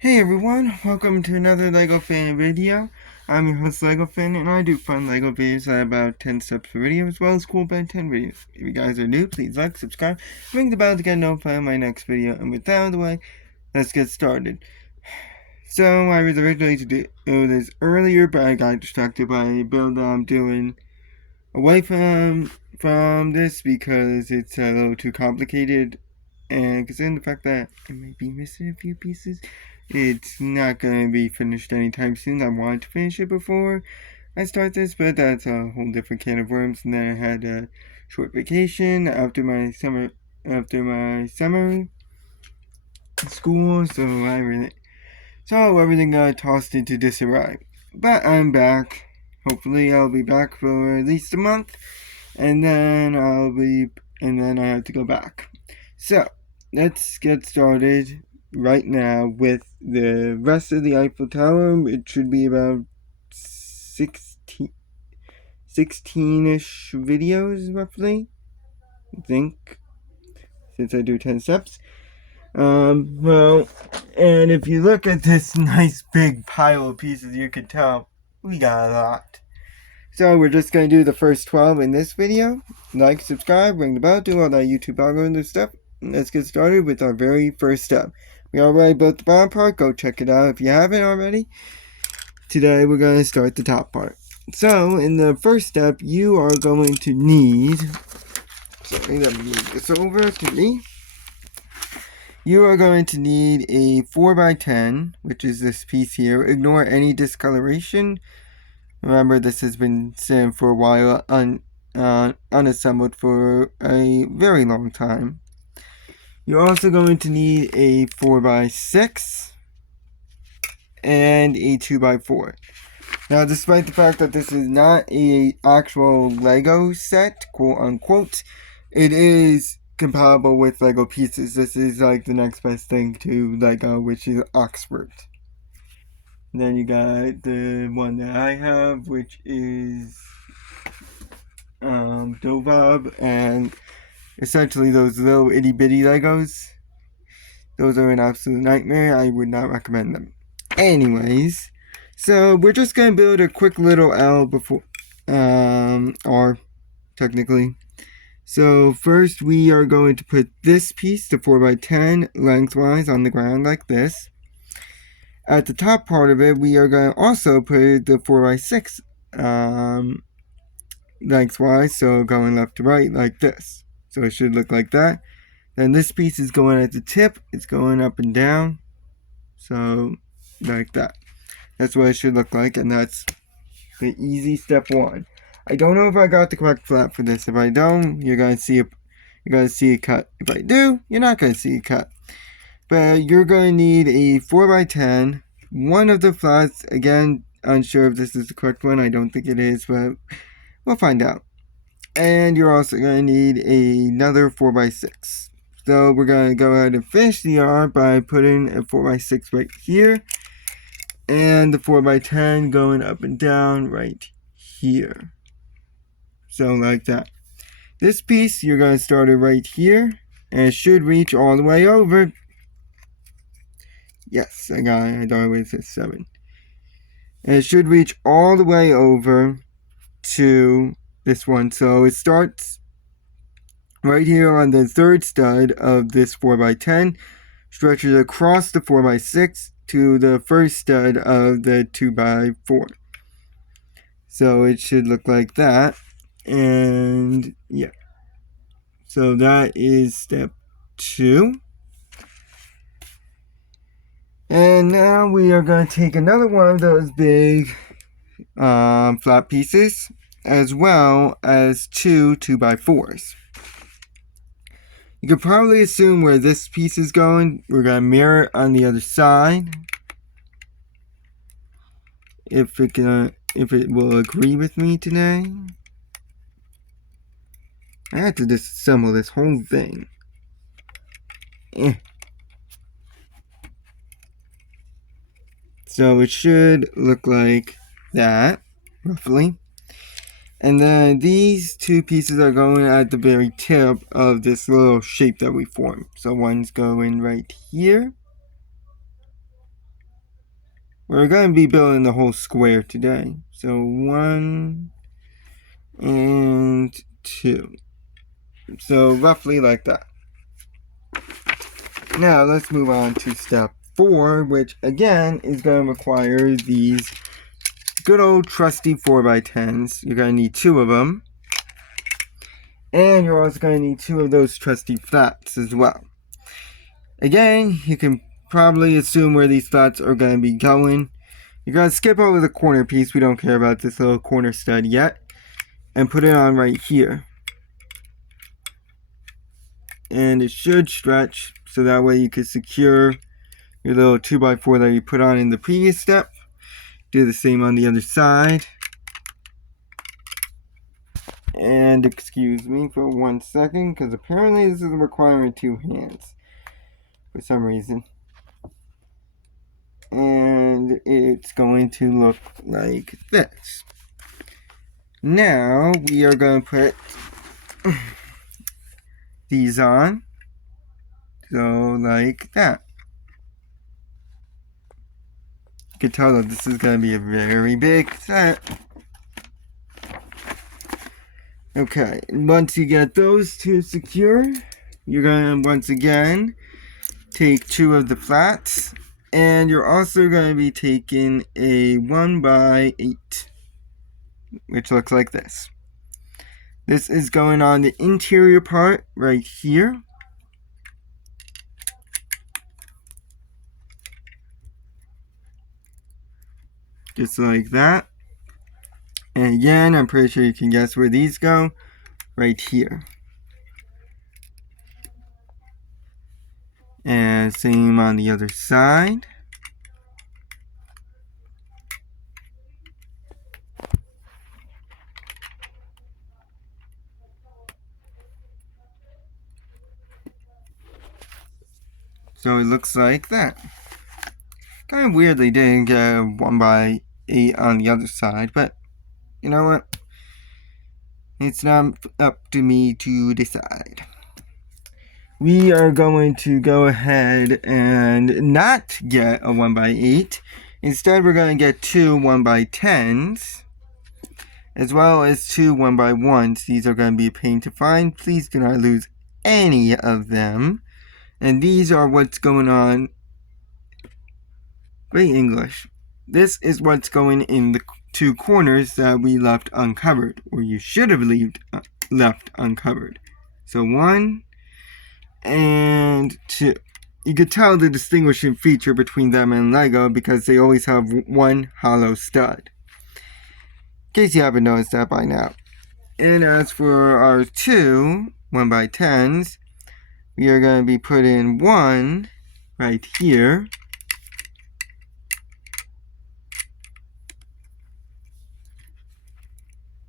Hey everyone, welcome to another LEGO Fan video. I'm your host LEGO Fan, and I do fun LEGO videos. I have about 10 steps per video as well as cool Ben 10 videos. If you guys are new, please like, subscribe, ring the bell to get notified of my next video. And with that out of the way, let's get started. So I was originally to do this earlier, but I got distracted by a build I'm doing away from this because it's a little too complicated. And considering the fact that I might be missing a few pieces, it's not going to be finished anytime soon. I wanted to finish it before I start this, but that's a whole different can of worms. And then I had a short vacation after my summer school, so everything got tossed into disarray. But I'm back. Hopefully I'll be back for at least a month, and then I have to go back. So let's get started right now with the rest of the Eiffel Tower. It should be about 16-ish videos roughly, I think, since I do 10 steps. Well, and if you look at this nice big pile of pieces, you can tell we got a lot. So we're just going to do the first 12 in this video. Like, subscribe, ring the bell, do all that YouTube algorithm stuff. Let's get started with our very first step. We already built the bottom part. Go check it out if you haven't already. Today we're going to start the top part. So in the first step, you are going to need... Sorry, let me move this over to me. You are going to need a 4x10, which is this piece here. Ignore any discoloration. Remember, this has been sitting for a while, unassembled for a very long time. You're also going to need a 4x6 and a 2x4. Now, despite the fact that this is not an actual Lego set, quote unquote, it is compatible with Lego pieces. This is like the next best thing to Lego, which is Oxford. And then you got the one that I have, which is Dovab, and essentially those little itty bitty Legos. Those are an absolute nightmare. I would not recommend them. Anyways, so we're just gonna build a quick little L before R technically. So first we are going to put this piece, the 4x10, lengthwise on the ground like this. At the top part of it, we are going to also put the 4x6 lengthwise, so going left to right like this. So it should look like that. Then this piece is going at the tip, it's going up and down, so like that. That's what it should look like, and that's the easy step one. I don't know if I got the correct flat for this. If I don't, you're gonna see a cut. If I do, you're not gonna see a cut. But you're going to need a 4x10. One of the flats, again, unsure if this is the correct one. I don't think it is, but we'll find out. And you're also going to need another 4x6. So we're going to go ahead and finish the R by putting a 4x6 right here. And the 4x10 going up and down right here. So like that. This piece, you're going to start it right here. And it should reach all the way over. Yes, I got it. I thought it said 7. And it should reach all the way over to this one. So it starts right here on the third stud of this 4x10, stretches across the 4x6 to the first stud of the 2x4. So it should look like that. And yeah. So that is step 2. And now we are going to take another one of those big flat pieces, as well as 2x4s. You could probably assume where this piece is going. We're going to mirror it on the other side. If it will agree with me today. I have to disassemble this whole thing. So it should look like that, roughly. And then these two pieces are going at the very tip of this little shape that we formed. So one's going right here. we're going to be building the whole square today. So 1 and 2. So roughly like that. Now let's move on to step 4, which again is going to require these good old trusty 4x10s. You're going to need 2 of them. And you're also going to need 2 of those trusty flats as well. Again, you can probably assume where these flats are going to be going. You're going to skip over the corner piece. We don't care about this little corner stud yet. And put it on right here. And it should stretch, so that way you can secure your little 2x4 that you put on in the previous step. Do the same on the other side. And excuse me for 1 second, because apparently this is requiring 2 hands for some reason. And it's going to look like this. Now we are going to put these on. So like that. You can tell that this is going to be a very big set. Okay, once you get those 2 secure, you're going to once again take 2 of the flats. And you're also going to be taking a 1x8, which looks like this. This is going on the interior part right here. Just like that. And again, I'm pretty sure you can guess where these go. Right here. And same on the other side. So it looks like that. Kind of weird they didn't get a 1x8 on the other side, but you know what? It's not up to me to decide. We are going to go ahead and not get a 1x8. Instead, we're going to get 2 1x10s, as well as 2 1x1s. These are going to be a pain to find. Please do not lose any of them. And these are what's going on. Great English. This is what's going in the 2 corners that we left uncovered, or you should have left uncovered. So 1 and 2. You could tell the distinguishing feature between them and Lego because they always have 1 hollow stud. In case you haven't noticed that by now. And as for our 2 1x10s, we are going to be putting 1 right here.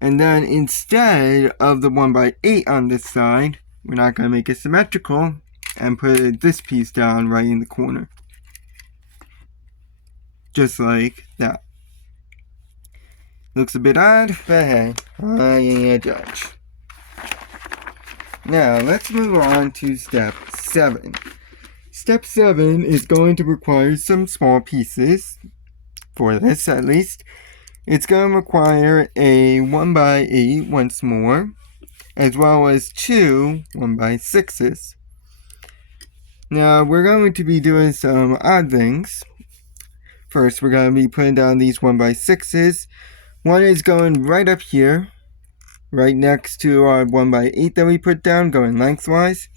And then instead of the 1x8 on this side, we're not going to make it symmetrical and put this piece down right in the corner. Just like that. Looks a bit odd, but hey, I ain't a judge. Now, let's move on to step 7. Step 7 is going to require some small pieces, for this at least. It's going to require a 1x8 once more, as well as 2 1x6s. Now, we're going to be doing some odd things. First, we're going to be putting down these 1x6s. One is going right up here, right next to our 1x8 that we put down, going lengthwise.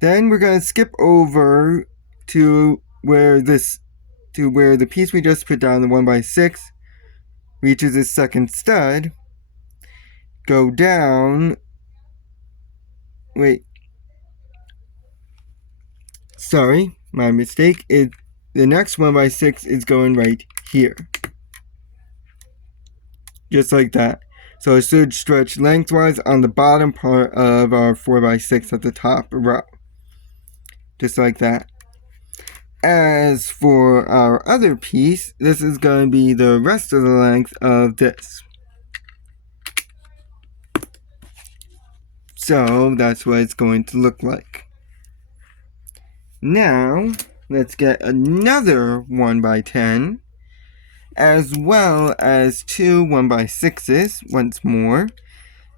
Then we're going to skip over to where the piece we just put down, the 1x6, reaches its second stud. Go down. Wait. Sorry, my mistake. The next 1x6 is going right here. Just like that. So it should stretch lengthwise on the bottom part of our 4x6 at the top row. Just like that. As for our other piece, this is going to be the rest of the length of this. So that's what it's going to look like. Now, let's get another 1x10. as well as two 1x6s once more.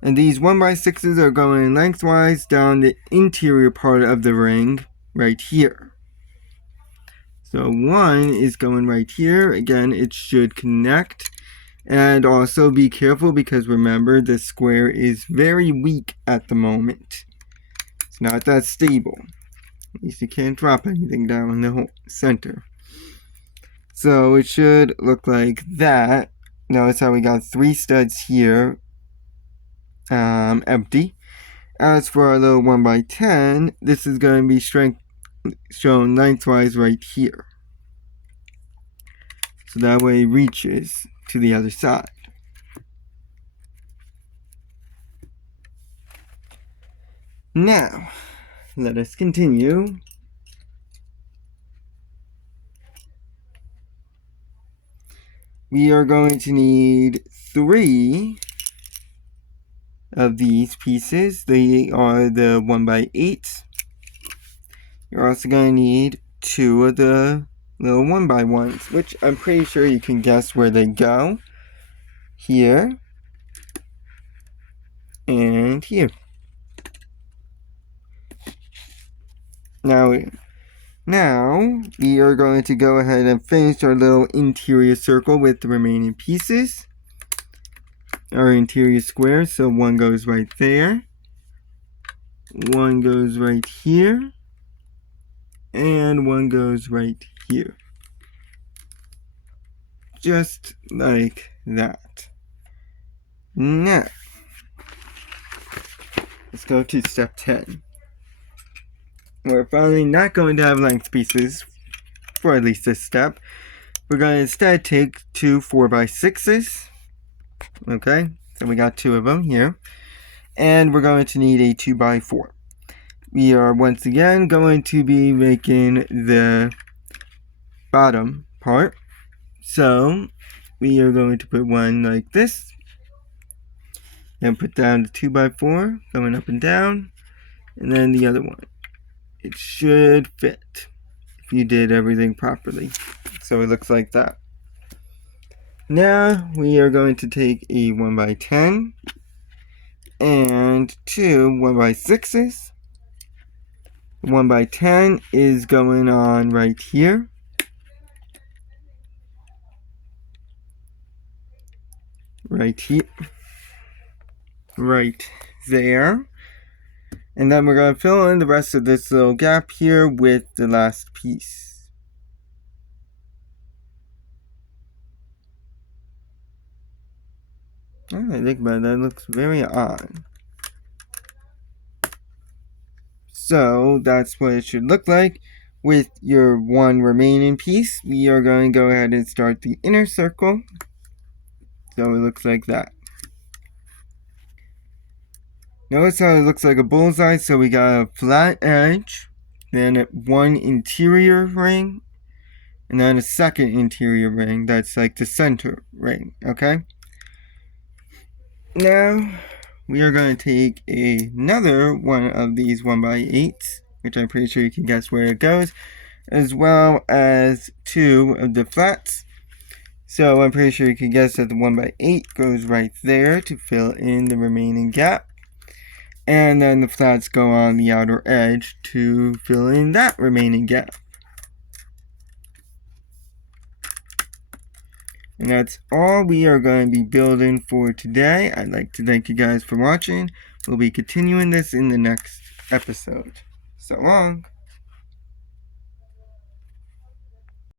And these 1x6s are going lengthwise down the interior part of the ring right here. So one is going right here. Again, it should connect. And also be careful because remember, the square is very weak at the moment. It's not that stable. At least you can't drop anything down the whole center. So it should look like that. Notice how we got 3 studs here empty. As for our little 1x10, this is going to be shown lengthwise right here. So that way it reaches to the other side. Now, let us continue. We are going to need 3 of these pieces. They are the 1x8s. You're also going to need 2 of the little 1x1s, which I'm pretty sure you can guess where they go. Here. And here. Now we are going to go ahead and finish our little interior circle with the remaining pieces. Our interior square, so one goes right there. One goes right here. And one goes right here. Just like that. Now, let's go to step 10. We're finally not going to have length pieces for at least this step. We're going to instead take 2 4x6s. Okay, so we got 2 of them here. And we're going to need a 2x4. We are once again going to be making the bottom part. So we are going to put one like this. And put down the 2x4 going up and down. And then the other one. It should fit if you did everything properly. So it looks like that. Now we are going to take a 1x10 and 2 1x6s. 1x10 is going on right here. Right here. Right there. And then we're going to fill in the rest of this little gap here with the last piece. Oh, I think about that, looks very odd. So that's what it should look like. With your one remaining piece, we are going to go ahead and start the inner circle. So it looks like that. Notice how it looks like a bullseye. So we got a flat edge, then one interior ring, and then a second interior ring that's like the center ring, okay? Now, we are going to take another one of these 1x8s, which I'm pretty sure you can guess where it goes, as well as 2 of the flats. So I'm pretty sure you can guess that the 1x8 goes right there to fill in the remaining gap. And then the flats go on the outer edge to fill in that remaining gap. And that's all we are going to be building for today. I'd like to thank you guys for watching. We'll be continuing this in the next episode. So long.